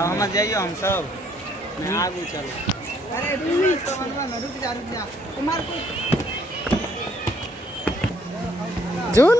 हम जाइए हम सब आगू चलो। अरे रुक जा कुमार जून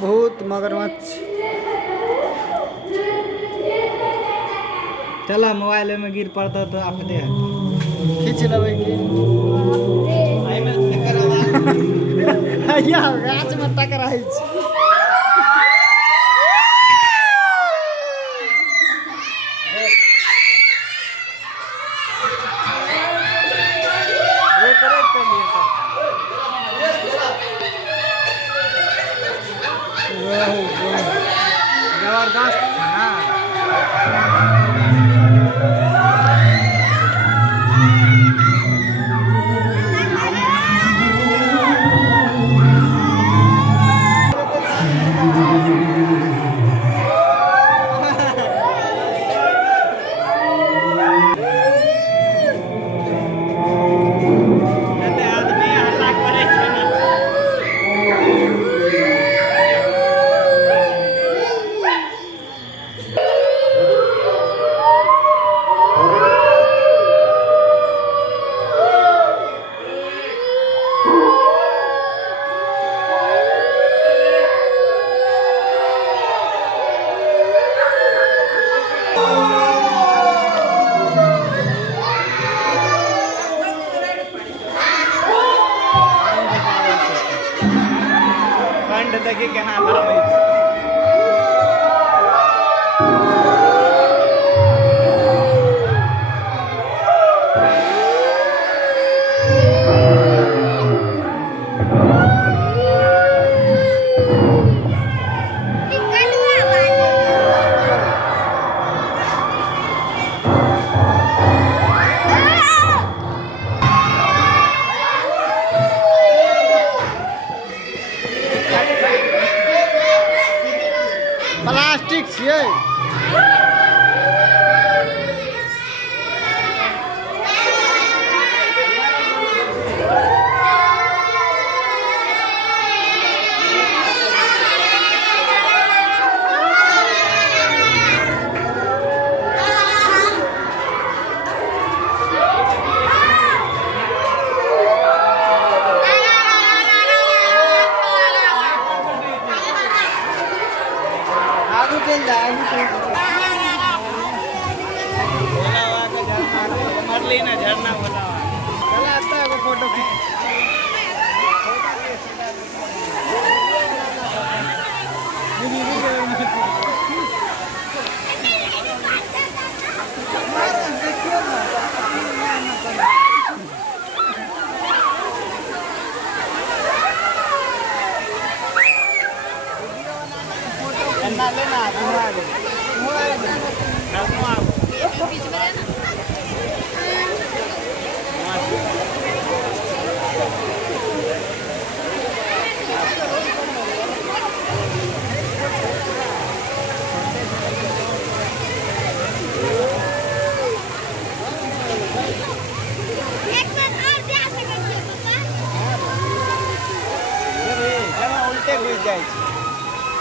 भूत मगरमच्छ। चला मोबाइल में गिर पड़ता तो आप दे खींच लेबै की या गाछ में टकराई छी। जबरदस्त है ना। देखिए केना बनबै छै। प्लास्टिक छियै। झरना झरना बोला चला आता है वो फोटो लेना बीच में रहना। उल्टे घुस जाए।